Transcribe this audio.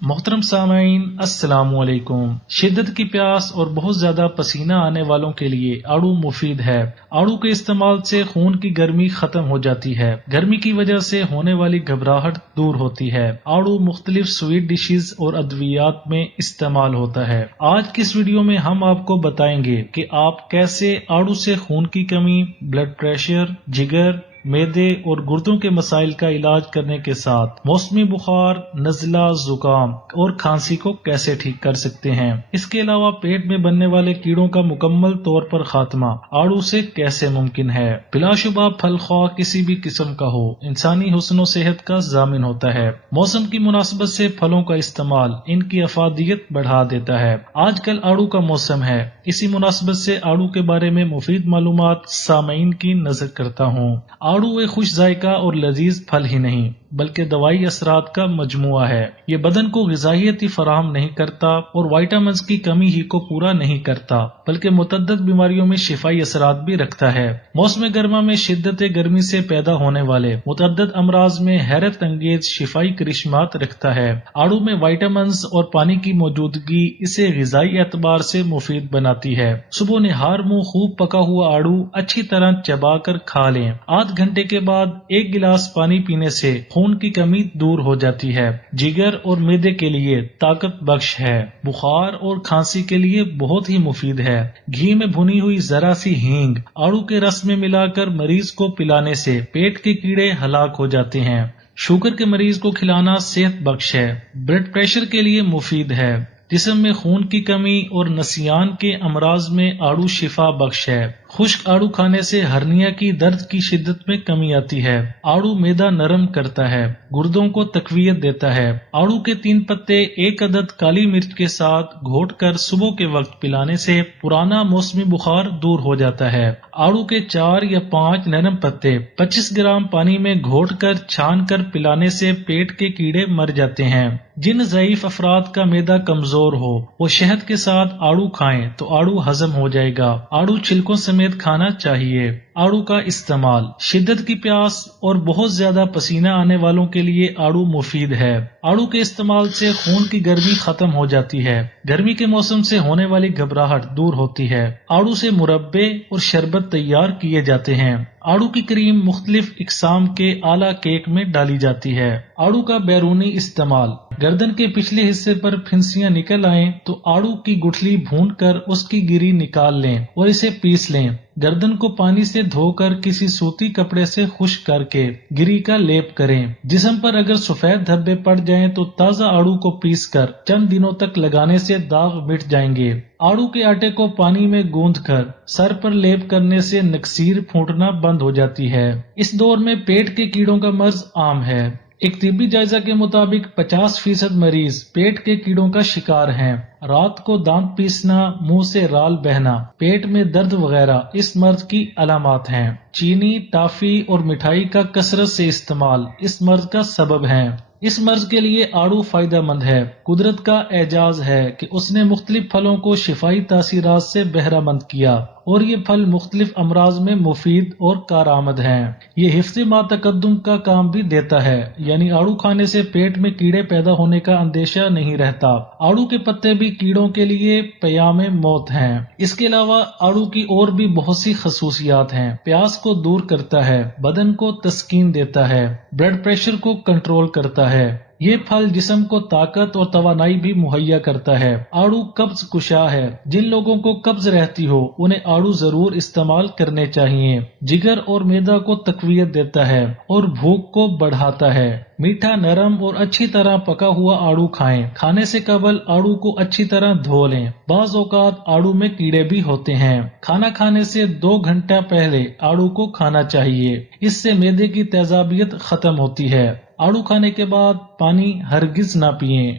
محترم سامعین السلام علیکم۔ شدت کی پیاس اور بہت زیادہ پسینہ آنے والوں کے لیے آڑو مفید ہے۔ آڑو کے استعمال سے خون کی گرمی ختم ہو جاتی ہے۔ گرمی کی وجہ سے ہونے والی گھبراہٹ دور ہوتی ہے۔ آڑو مختلف سویٹ ڈشز اور ادویات میں استعمال ہوتا ہے۔ آج کی اس ویڈیو میں ہم آپ کو بتائیں گے کہ آپ کیسے آڑو سے خون کی کمی، بلڈ پریشر، جگر، معدے اور گردوں کے مسائل کا علاج کرنے کے ساتھ موسمی بخار، نزلہ، زکام اور کھانسی کو کیسے ٹھیک کر سکتے ہیں۔ اس کے علاوہ پیٹ میں بننے والے کیڑوں کا مکمل طور پر خاتمہ آڑو سے کیسے ممکن ہے۔ بلا شبہ پھل خواہ کسی بھی قسم کا ہو، انسانی حسن و صحت کا ضامن ہوتا ہے۔ موسم کی مناسبت سے پھلوں کا استعمال ان کی افادیت بڑھا دیتا ہے۔ آج کل آڑو کا موسم ہے، اسی مناسبت سے آڑو کے بارے میں مفید معلومات سامعین کی نظر کرتا ہوں۔ آڑو ایک خوش ذائقہ اور لذیذ پھل ہی نہیں بلکہ دوائی اثرات کا مجموعہ ہے۔ یہ بدن کو غذائیت ہی فراہم نہیں کرتا اور وائٹامنز کی کمی ہی کو پورا نہیں کرتا بلکہ متعدد بیماریوں میں شفائی اثرات بھی رکھتا ہے۔ موسم گرما میں شدت گرمی سے پیدا ہونے والے متعدد امراض میں حیرت انگیز شفائی کرشمات رکھتا ہے۔ آڑو میں وائٹامنز اور پانی کی موجودگی اسے غذائی اعتبار سے مفید بناتی ہے۔ صبح نہار منہ خوب پکا ہوا آڑو اچھی طرح چبا کر کھا لیں۔ آدھ گھنٹے کے بعد ایک گلاس پانی پینے سے خون کی کمی دور ہو جاتی ہے۔ جگر اور معدے کے لیے طاقت بخش ہے۔ بخار اور کھانسی کے لیے بہت ہی مفید ہے۔ گھی میں بھنی ہوئی ذرا سی ہینگ آڑو کے رس میں ملا کر مریض کو پلانے سے پیٹ کے کیڑے ہلاک ہو جاتے ہیں۔ شوگر کے مریض کو کھلانا صحت بخش ہے۔ بلڈ پریشر کے لیے مفید ہے۔ جسم میں خون کی کمی اور نسیان کے امراض میں آڑو شفا بخش ہے۔ خشک آڑو کھانے سے ہرنیا کی درد کی شدت میں کمی آتی ہے۔ آڑو معدہ نرم کرتا ہے، گردوں کو تقویت دیتا ہے۔ آڑو کے 3 پتے 1 عدد کالی مرچ کے ساتھ گھوٹ کر صبح کے وقت پلانے سے پرانا موسمی بخار دور ہو جاتا ہے۔ آڑو کے 4 یا 5 نرم پتے 25 گرام پانی میں گھوٹ کر چھان کر پلانے سے پیٹ کے کیڑے مر جاتے ہیں۔ جن ضعیف افراد کا معدہ کمزور ہو وہ شہد کے ساتھ آڑو کھائیں تو آڑو ہضم ہو جائے گا۔ آڑو چھلکوں سمیت کھانا چاہیے۔ آڑو کا استعمال شدت کی پیاس اور بہت زیادہ پسینہ آنے والوں کے لیے آڑو مفید ہے۔ آڑو کے استعمال سے خون کی گرمی ختم ہو جاتی ہے۔ گرمی کے موسم سے ہونے والی گھبراہٹ دور ہوتی ہے۔ آڑو سے مربے اور شربت تیار کیے جاتے ہیں۔ آڑو کی کریم مختلف اقسام کے اعلیٰ کیک میں ڈالی جاتی ہے۔ آڑو کا بیرونی استعمال: گردن کے پچھلے حصے پر پھنسیاں نکل آئیں تو آڑو کی گٹھلی بھون کر اس کی گری نکال لیں اور اسے پیس لیں۔ گردن کو پانی سے دھو کر کسی سوتی کپڑے سے خشک کر کے گری کا لیپ کریں۔ جسم پر اگر سفید دھبے پڑ جائیں تو تازہ آڑو کو پیس کر چند دنوں تک لگانے سے داغ مٹ جائیں گے۔ آڑو کے آٹے کو پانی میں گوندھ کر سر پر لیپ کرنے سے نکسیر پھوٹنا بند ہو جاتی ہے۔ اس دور میں پیٹ کے کیڑوں کا مرض عام ہے۔ ایک طبی جائزہ کے مطابق 50% مریض پیٹ کے کیڑوں کا شکار ہیں۔ رات کو دانت پیسنا، منہ سے رال بہنا، پیٹ میں درد وغیرہ اس مرض کی علامات ہیں۔ چینی، ٹافی اور مٹھائی کا کثرت سے استعمال اس مرض کا سبب ہے۔ اس مرض کے لیے آڑو فائدہ مند ہے۔ قدرت کا اعجاز ہے کہ اس نے مختلف پھلوں کو شفائی تاثیرات سے بہرہ مند کیا اور یہ پھل مختلف امراض میں مفید اور کارآمد ہیں۔ یہ حفظ ما تقدم کا کام بھی دیتا ہے، یعنی آڑو کھانے سے پیٹ میں کیڑے پیدا ہونے کا اندیشہ نہیں رہتا۔ آڑو کے پتے بھی کیڑوں کے لیے پیام موت ہیں۔ اس کے علاوہ آڑو کی اور بھی بہت سی خصوصیات ہیں۔ پیاس کو دور کرتا ہے، بدن کو تسکین دیتا ہے، بلڈ پریشر کو کنٹرول کرتا ہے۔ یہ پھل جسم کو طاقت اور توانائی بھی مہیا کرتا ہے۔ آڑو قبض کشا ہے۔ جن لوگوں کو قبض رہتی ہو انہیں آڑو ضرور استعمال کرنے چاہیے۔ جگر اور معدہ کو تقویت دیتا ہے اور بھوک کو بڑھاتا ہے۔ میٹھا، نرم اور اچھی طرح پکا ہوا آڑو کھائیں۔ کھانے سے قبل آڑو کو اچھی طرح دھو لیں۔ بعض اوقات آڑو میں کیڑے بھی ہوتے ہیں۔ کھانا کھانے سے 2 گھنٹہ پہلے آڑو کو کھانا چاہیے۔ اس سے معدے کی تیزابیت ختم ہوتی ہے۔ آڑو کھانے کے بعد پانی ہرگز نہ پئیں۔